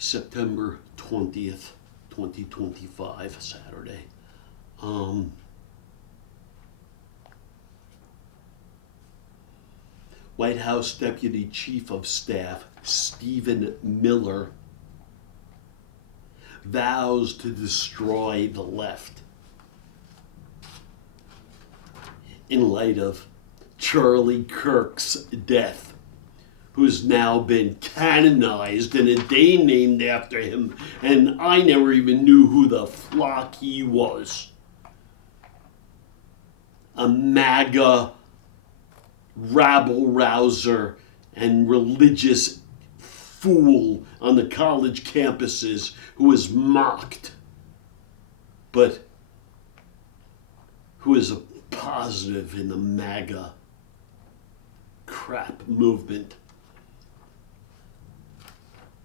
September 20th, 2025, Saturday. White House Deputy Chief of Staff Stephen Miller vows to destroy the left in light of Charlie Kirk's death, who's now been canonized and a day named after him, and I never even knew who the flock he was. A MAGA rabble-rouser and religious fool on the college campuses who is mocked, but who is a positive in the MAGA crap movement.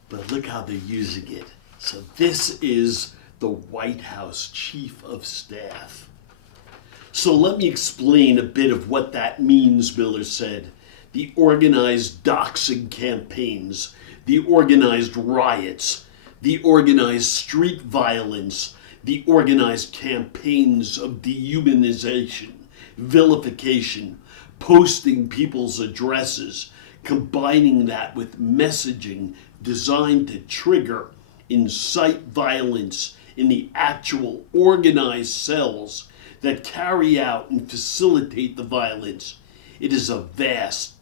But look how they're using it. So this is the White House Chief of Staff. So let me explain a bit of what that means, Miller said. The organized doxing campaigns, the organized riots, the organized street violence, the organized campaigns of dehumanization, vilification, posting people's addresses, combining that with messaging designed to trigger, incite violence in the actual organized cells that carry out and facilitate the violence. It is a vast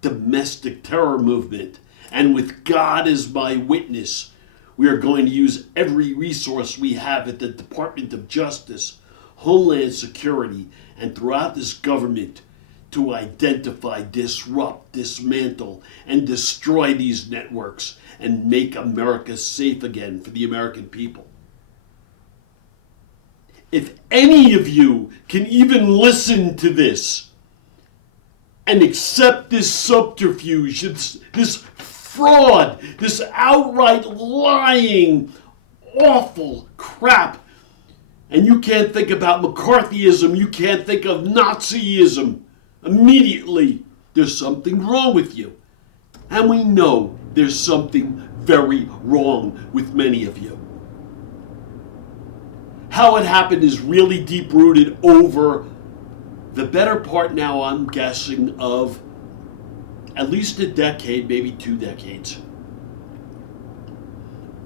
domestic terror movement, and with God as my witness, we are going to use every resource we have at the Department of Justice, Homeland Security, and throughout this government to identify, disrupt, dismantle, and destroy these networks and make America safe again for the American people. If any of you can even listen to this and accept this subterfuge, this fraud, this outright lying, awful crap, and you can't think about McCarthyism, you can't think of Nazism, immediately there's something wrong with you. And we know there's something very wrong with many of you. How it happened is really deep-rooted over the better part now, I'm guessing, of at least a decade, maybe 2 decades.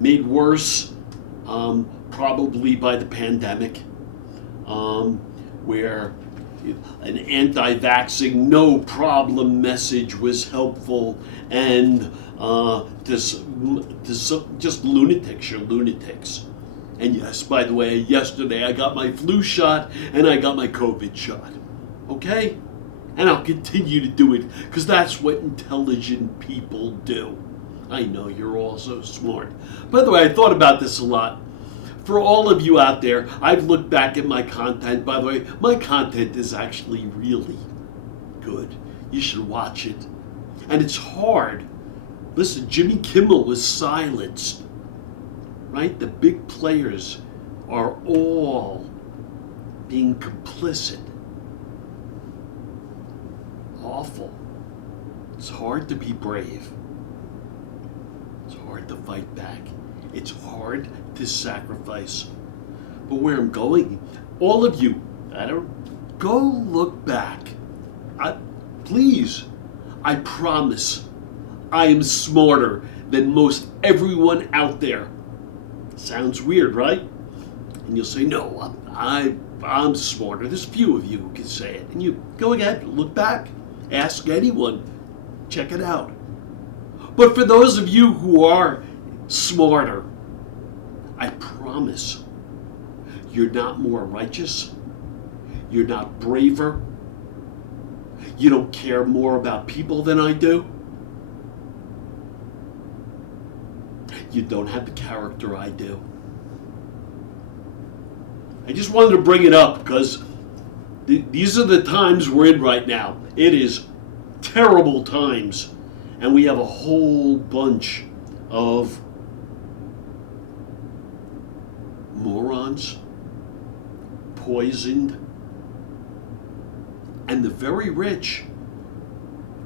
Made worse probably by the pandemic, where an anti-vaxxing, no problem message was helpful, and just lunatics, you're lunatics. And yes, by the way, yesterday I got my flu shot and I got my COVID shot. Okay? And I'll continue to do it because that's what intelligent people do. I know you're all so smart. By the way, I thought about this a lot. For all of you out there, I've looked back at my content. By the way, my content is actually really good. You should watch it. And it's hard. Listen, Jimmy Kimmel was silenced. Right? The big players are all being complicit. Awful. It's hard to be brave. It's hard to fight back. It's hard to sacrifice. But where I'm going, all of you, go look back. Please, I promise, I am smarter than most everyone out there. Sounds weird, right? And you'll say, no, I'm smarter. There's a few of you who can say it. And you go ahead, look back, ask anyone, check it out. But for those of you who are smarter, I promise you're not more righteous, you're not braver, you don't care more about people than I do. You don't have the character I do. I just wanted to bring it up because these are the times we're in right now. It is terrible times. And we have a whole bunch of morons, poisoned, and the very rich,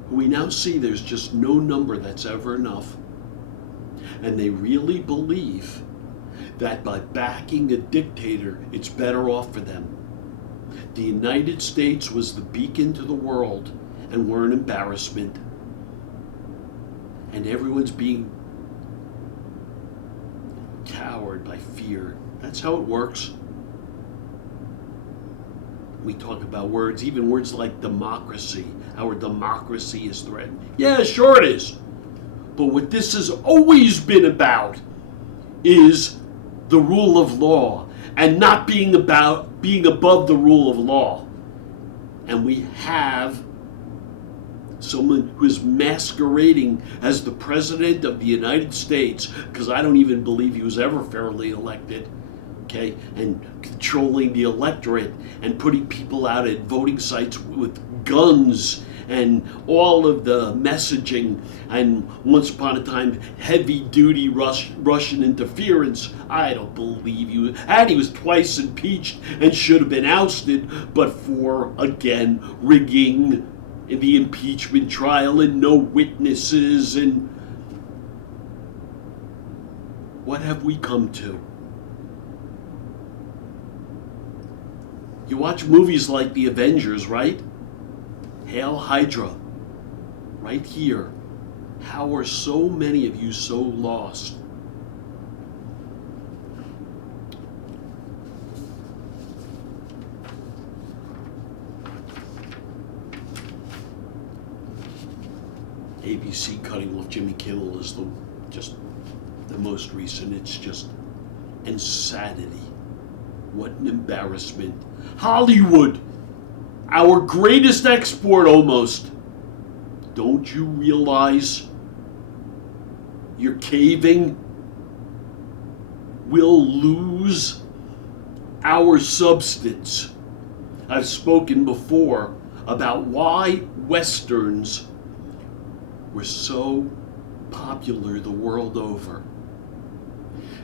who we now see there's just no number that's ever enough. And they really believe that by backing a dictator, it's better off for them. The United States was the beacon to the world, and we're an embarrassment. And everyone's being cowed by fear. That's how it works. We talk about words, even words like democracy. Our democracy is threatened. Yeah, sure it is. But what this has always been about is the rule of law, and not being above the rule of law. And we have someone who is masquerading as the President of the United States, because I don't even believe he was ever fairly elected, okay, and controlling the electorate and putting people out at voting sites with guns and all of the messaging, and once upon a time heavy-duty Russian interference. I don't believe you. And he was twice impeached and should have been ousted, but for, again, rigging in the impeachment trial and no witnesses. And what have we come to? You watch movies like The Avengers, right? Hail Hydra, right here. How are so many of you so lost? ABC cutting off Jimmy Kimmel is just the most recent. It's just insanity. What an embarrassment. Hollywood, our greatest export almost. Don't you realize you're caving? We'll lose our substance. I've spoken before about why Westerns were so popular the world over.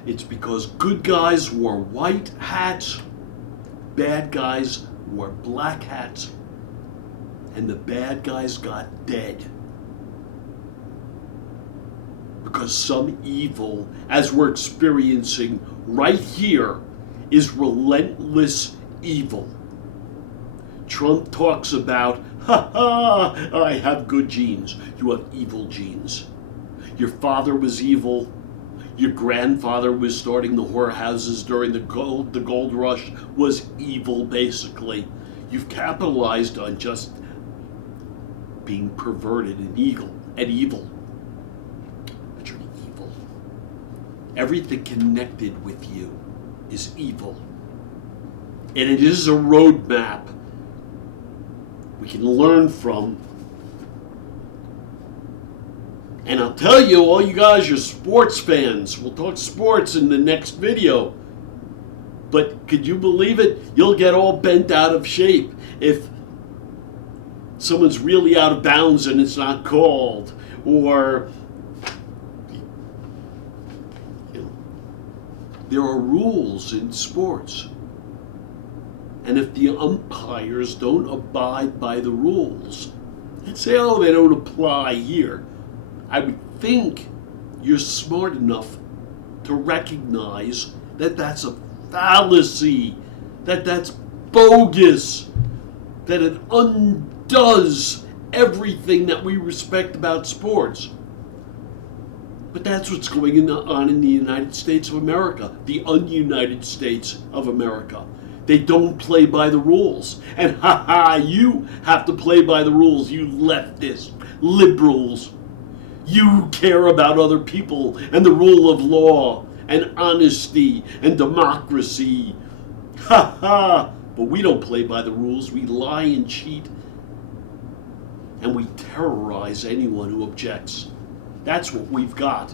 It's because good guys wore white hats, bad guys wore black hats, and the bad guys got dead. Because some evil, as we're experiencing right here, is relentless evil. Trump talks about, I have good genes. You have evil genes. Your father was evil. Your grandfather was starting the whorehouses during the gold rush, was evil, basically. You've capitalized on just being perverted and evil. But you're evil. Everything connected with you is evil. And it is a roadmap we can learn from. And I'll tell you, all you guys, you're sports fans. We'll talk sports in the next video. But could you believe it? You'll get all bent out of shape if someone's really out of bounds and it's not called. Or, there are rules in sports. And if the umpires don't abide by the rules and say, oh, they don't apply here, I would think you're smart enough to recognize that that's a fallacy, that that's bogus, that it undoes everything that we respect about sports. But that's what's going on in the United States of America, the ununited States of America. They don't play by the rules. And you have to play by the rules, you leftists, liberals. You care about other people and the rule of law and honesty and democracy. But we don't play by the rules. We lie and cheat. And we terrorize anyone who objects. That's what we've got.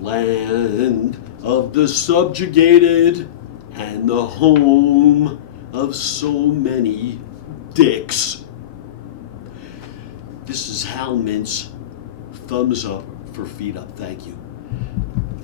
Land of the subjugated and the home of so many dicks. This is Hal Mintz. Thumbs up for feet up. Thank you.